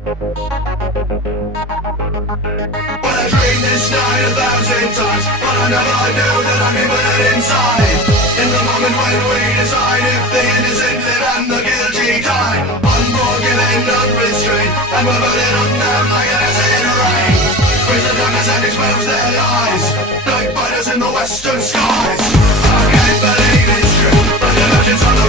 Well, I dreamed this night 1,000 times, but I never knew that I'd be burning inside. In the moment when we decide if the innocent live and the guilty die, unforgiving, unrestrained, and we're burning on them like an acid rain. Raise the darkness and expose their lies, night fighters in the western skies. I can't believe it's true, but the legends of